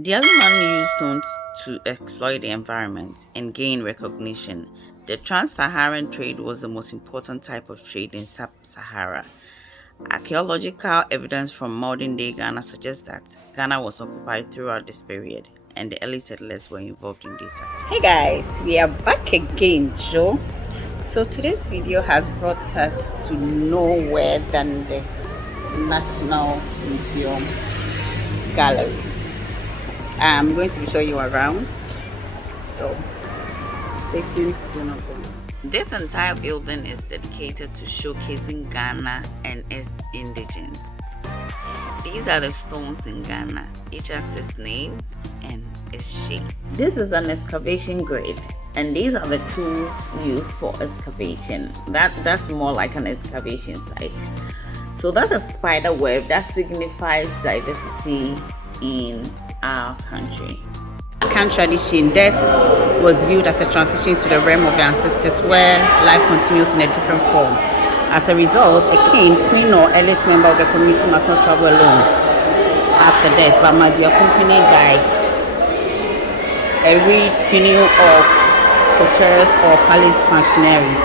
The early man used stones to exploit the environment and gain recognition. The trans Saharan trade was the most important type of trade in Sub Sahara. Archaeological evidence from modern day Ghana suggests that Ghana was occupied throughout this period and the early settlers were involved in these activities. Hey guys, we are back again, Joe. So today's video has brought us to nowhere than the National Museum Gallery. I'm going to be showing you around, so stay tuned. Do not go. This entire building is dedicated to showcasing Ghana and its indigents. These are the stones in Ghana. Each has its name and its shape. This is an excavation grid, and these are the tools used for excavation. That's more like an excavation site. So that's a spider web that signifies diversity in our country. African tradition, death was viewed as a transition to the realm of the ancestors where life continues in a different form. As a result, a king, queen, or elite member of the community must not travel alone after death, but must be accompanied by a retinue of courtiers or palace functionaries,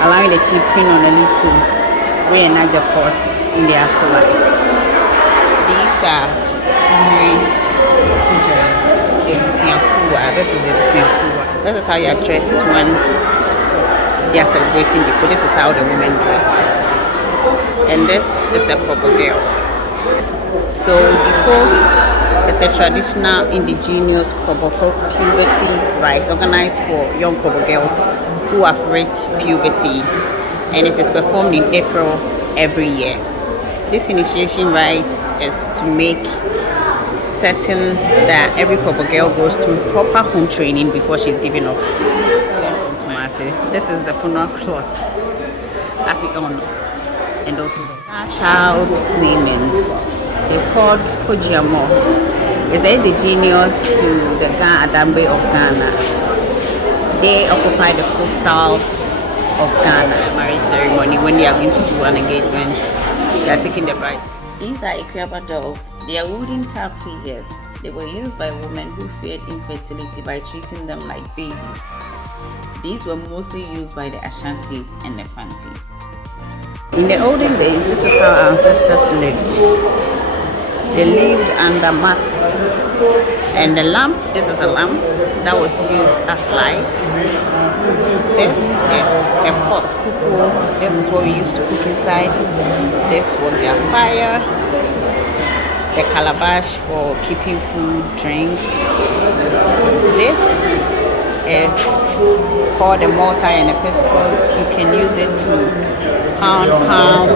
allowing the chief, queen, or elite to reenact the court in the afterlife. These are this is how you are dressed when they are celebrating the This is how the women dress. And this is a proper girl. So before, it's a traditional indigenous Koboko puberty rite organized for young Kobo girls who have reached puberty, and it is performed in April every year. This initiation rite is to make certain that every Kobo girl goes through proper home training before she's given off. This is the funeral cloth, as we all know. And also our child's naming is called Kojiamo. It's indigenous to the Ga Adambe of Ghana. They occupy the coastal of Ghana. Marriage ceremony, when they are going to do an engagement, they are taking the bride. These are Equiaba dolls. They are wooden carved figures. They were used by women who feared infertility by treating them like babies. These were mostly used by the Ashantis and the Fanti. In the olden days, this is how our ancestors lived. They lived under mats. And the lamp, this is a lamp that was used as light. This is a pot, kuku. This is what we used to cook inside. This was their fire. The calabash for keeping food, drinks. This is called a mortar and a pestle. You can use it to pound palm,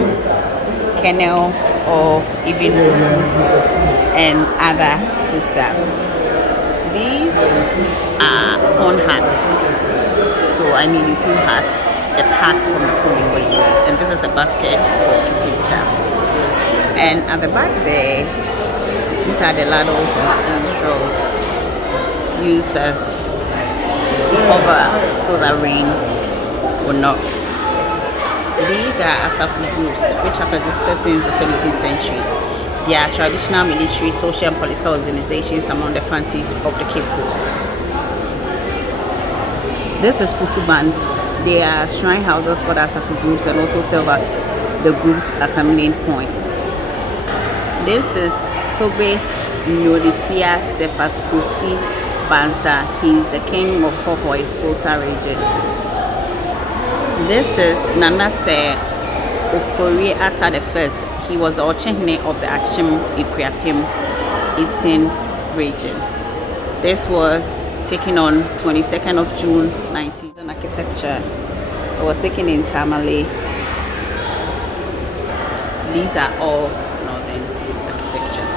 kernel, or even and other foodstuffs. These are corn hats. So you pull hats, the hats from the corn we use. And this is a basket for keeping stuff. And at the back there, these are the ladles and straws used as to cover so that rain will not. These are Asafu groups which have existed since the 17th century. They are traditional military, social and political organizations among the Fantis of the Cape Coast. This is Pusuban. They are shrine houses for the Asafu groups and also serve as the group's assembling points. This is Tobe Nyodifia Sefaskusi Bansa. He is the king of Hohoi Volta region. This is Nanase Ofori Ata the First. He was the Ochehene of the Achim Ikuapim Eastern region. This was taken on 22nd of June 19. Architecture. It was taken in Tamale. These are all northern architecture.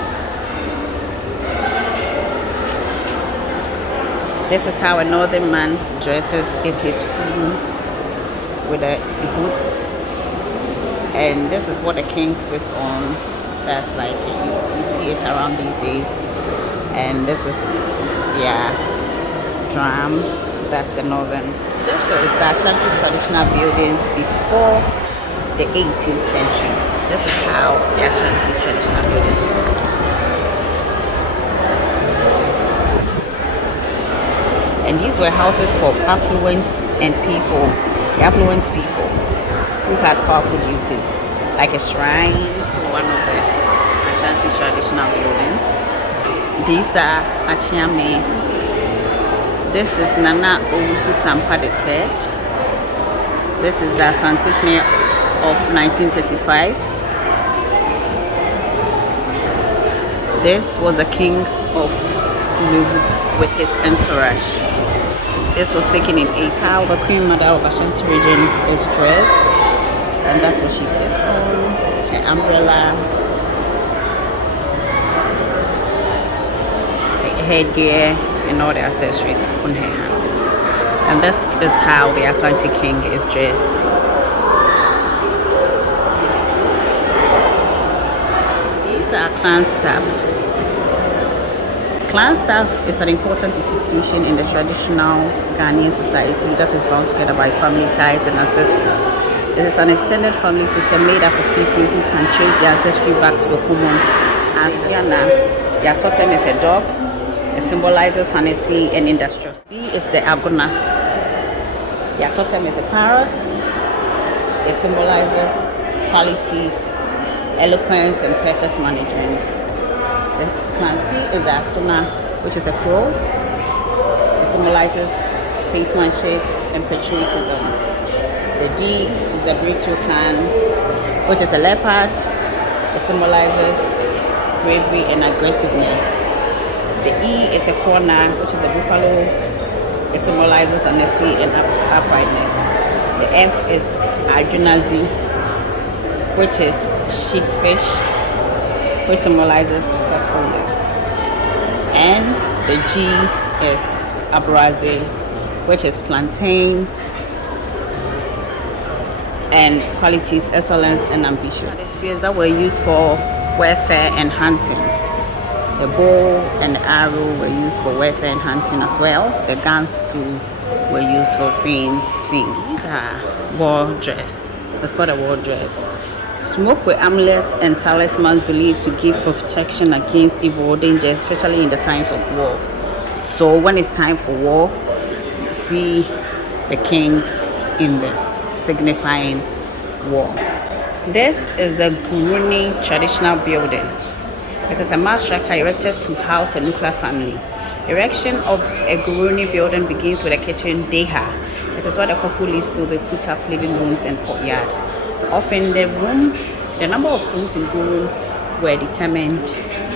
This is how a northern man dresses in his full with the boots, and this is what the king sits on. That's like you see it around these days. And this is drum. That's the northern. This is the Ashanti traditional buildings before the 18th century. This is how the Ashanti traditional buildings was. And these were houses for affluent and people, the affluent people who had powerful duties, like a shrine. So one of the Ashanti traditional buildings. These are Achiame. This is Nana Owusu Sampa III. This is the Asante of 1935. This was a king of Nubu with his entourage. This was taken in 8 hours. The Queen Mother of Ashanti region is dressed, and that's what she sits on. Her umbrella, her headgear, and all the accessories on her hand. And this is how the Asante king is dressed. These are clan staff. Clan staff is an important institution in the traditional Ghanaian society that is bound together by family ties and ancestry. It is an extended family system made up of people who can trace their ancestry back to a common ancestor. Their totem is a dog. It symbolizes honesty and industrious. B is the Agona. Their totem is a parrot. It symbolizes qualities, eloquence, and perfect management. The clan C is the Asuna, which is a crow. It symbolizes statesmanship and patriotism. The D is the Brito clan, which is a leopard. It symbolizes bravery and aggressiveness. The E is a corner, which is a buffalo. It symbolizes honesty and uprightness. The F is Arjunazi, which is sheathfish, which symbolizes thoughtfulness. And the G is Abraze, which is plantain and qualities, excellence and ambition. The spheres that were used for warfare and hunting. The bow and the arrow were used for warfare and hunting as well. The guns too were used for same thing. These are war dress. It's called a war dress. Smoke with amulets and talismans believed to give protection against evil dangers, especially in the times of war. So when it's time for war, you see the kings in this, signifying war. This is a Guruni traditional building. It is a mass structure erected to house a nuclear family. Erection of a Guruni building begins with a kitchen deha. It is where the couple lives till they put up living rooms and courtyard. Often the number of rooms in Guru were determined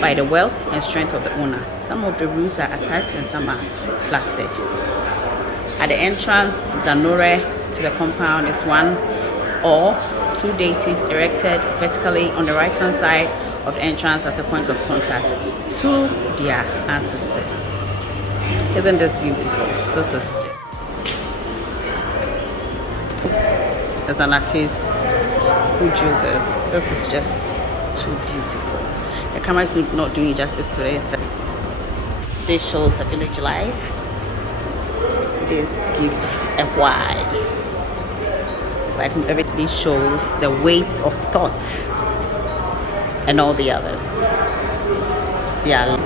by the wealth and strength of the owner. Some of the roofs are attached and some are plastered. At the entrance, Zanore to the compound is one or two deities erected vertically on the right hand side of the entrance as a point of contact to their ancestors. Isn't this beautiful? This is an artist who drew this. This is just too beautiful. The camera is not doing justice to it. This shows a village life. This gives a why. It's like everything shows the weight of thoughts and all the others. Yeah.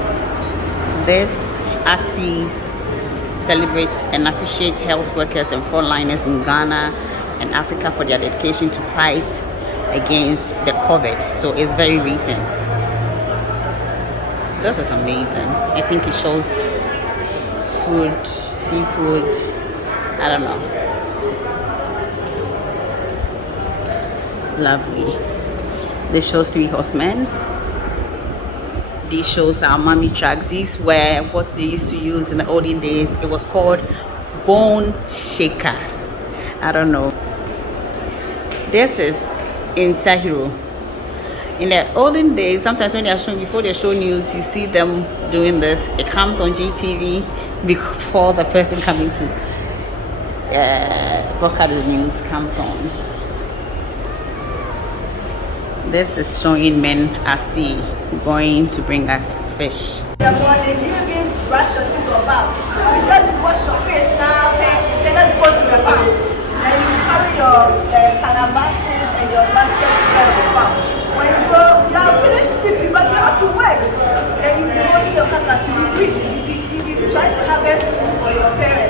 This art piece celebrates and appreciates health workers and frontliners in Ghana and Africa for their dedication to fight against the COVID. So it's very recent. This is amazing. I think it shows food, seafood, I don't know. Lovely. This shows 3 horsemen. These shows our mummy tracks. These were what they used to use in the olden days. It was called bone shaker. I don't know. This is Intahiro. In the olden days, sometimes when they are showing, before they show news, you see them doing this. It comes on GTV before the person coming to broadcast the news comes on. This is showing men at sea going to bring us fish. The morning, you can brush your teeth or bath. You just wash your face now, okay? Then let's go to the farm. And you carry your calabashes and your baskets to the farm. When you go, you are really sleepy, but you have to work. Then you be holding your cactus, you be breathing, you be trying to harvest food for your parents.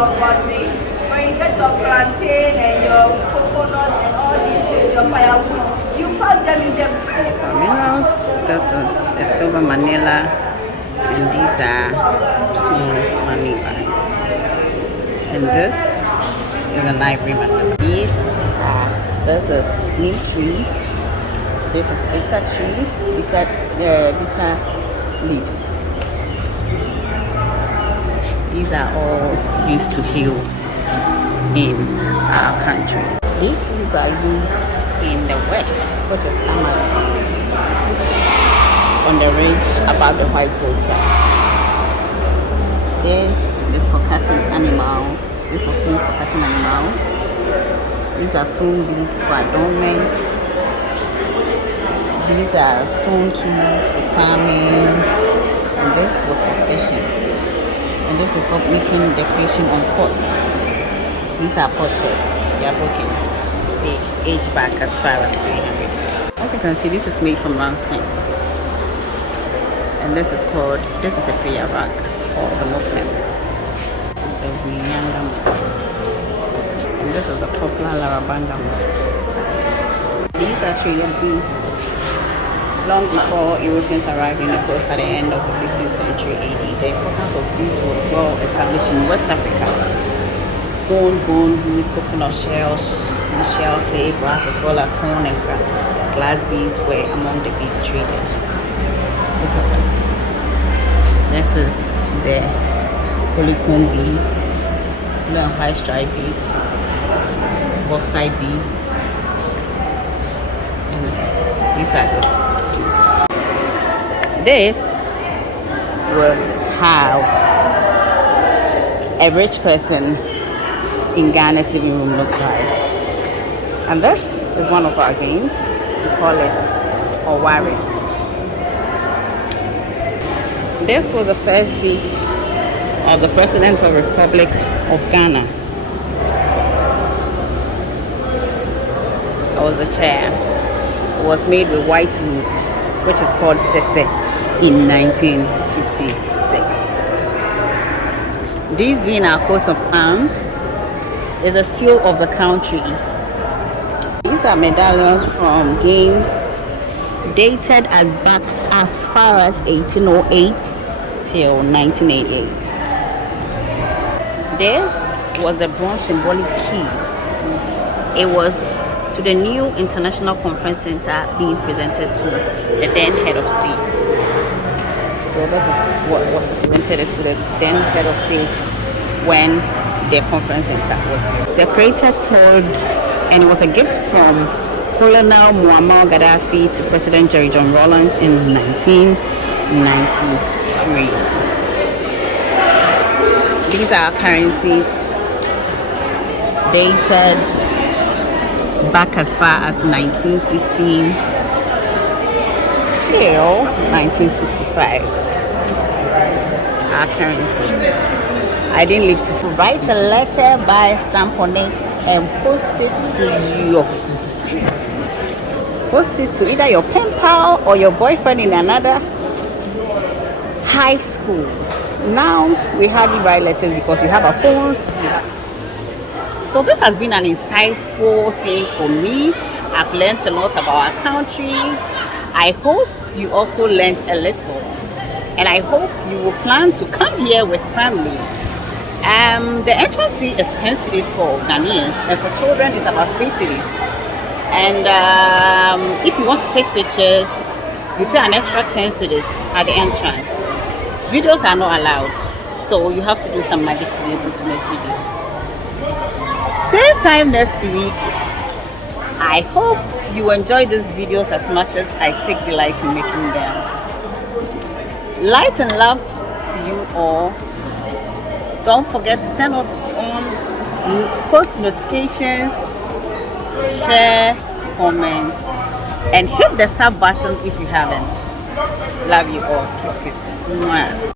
your body, when you get your plantain and your coconut and all these things, your firewood, you pack them in them. Minerals. This is a silver manila, and these are stone manila. And this is an ivory manila. This is neem tree. This is bitter tree, bitter leaves. These are all used to heal in our country. These tools are used in the west, which is Tamale, on the ridge above the white water. This is for cutting animals. This was used for cutting animals. These are stone beads for adornment. These are stone tools for farming. And this was for fishing. And this is for making decoration on pots. These are pots. They are broken. They age back as far as 300 years. As you can see, this is made from lambskin. And this is a prayer rug for the Muslim. This is a Winyanga mix. And this is the popular Larabanga mix. These are trillium beads. Long before Europeans arrived in the coast at the end of the 15th century AD, the importance of beads was well established in West Africa. Stone, bone, wood, coconut shells, seashell, clay, brass, as well as horn and glass beads were among the beads traded. Look at them. This is the polychrome beads, blue and white stripe beads, bauxite beads, and these are just beautiful. This was how a rich person in Ghana's living room looks like. And this is one of our games. We call it Owari. This was the first seat of the President of the Republic of Ghana. That was the chair. It was made with white wood, which is called sese, in 1956. These being our coat of arms is a seal of the country. These are medallions from games dated as back as far as 1808 till 1988. This was a bronze symbolic key. It was to the new International Conference Center being presented to the then head of state. So this is what was presented to the then head of state when the conference center was built. The created sword, and it was a gift from Colonel Muammar Gaddafi to President Jerry John Rawlings in 1993. These are currencies dated back as far as 1916 till 1965. Our currencies. I didn't live to write a letter, buy a stamp on it, and post it to either your pen pal or your boyfriend in another high school. Now we hardly write letters because we have our phones. So this has been an insightful thing for me. I've learned a lot about our country. I hope you also learned a little, and I hope you will plan to come here with family. The entrance fee is 10 cedis for Ghanaians, and for children it's about 3 cedis. And if you want to take pictures, you pay an extra 10 cedis at the entrance. Videos are not allowed, so you have to do some magic to be able to make videos. Same time next week. I hope you enjoy these videos as much as I take delight in making them. Light and love to you all. Don't forget to turn on post notifications, share, comment, and hit the sub button if you haven't. Love you all. Kiss, kiss. Mwah.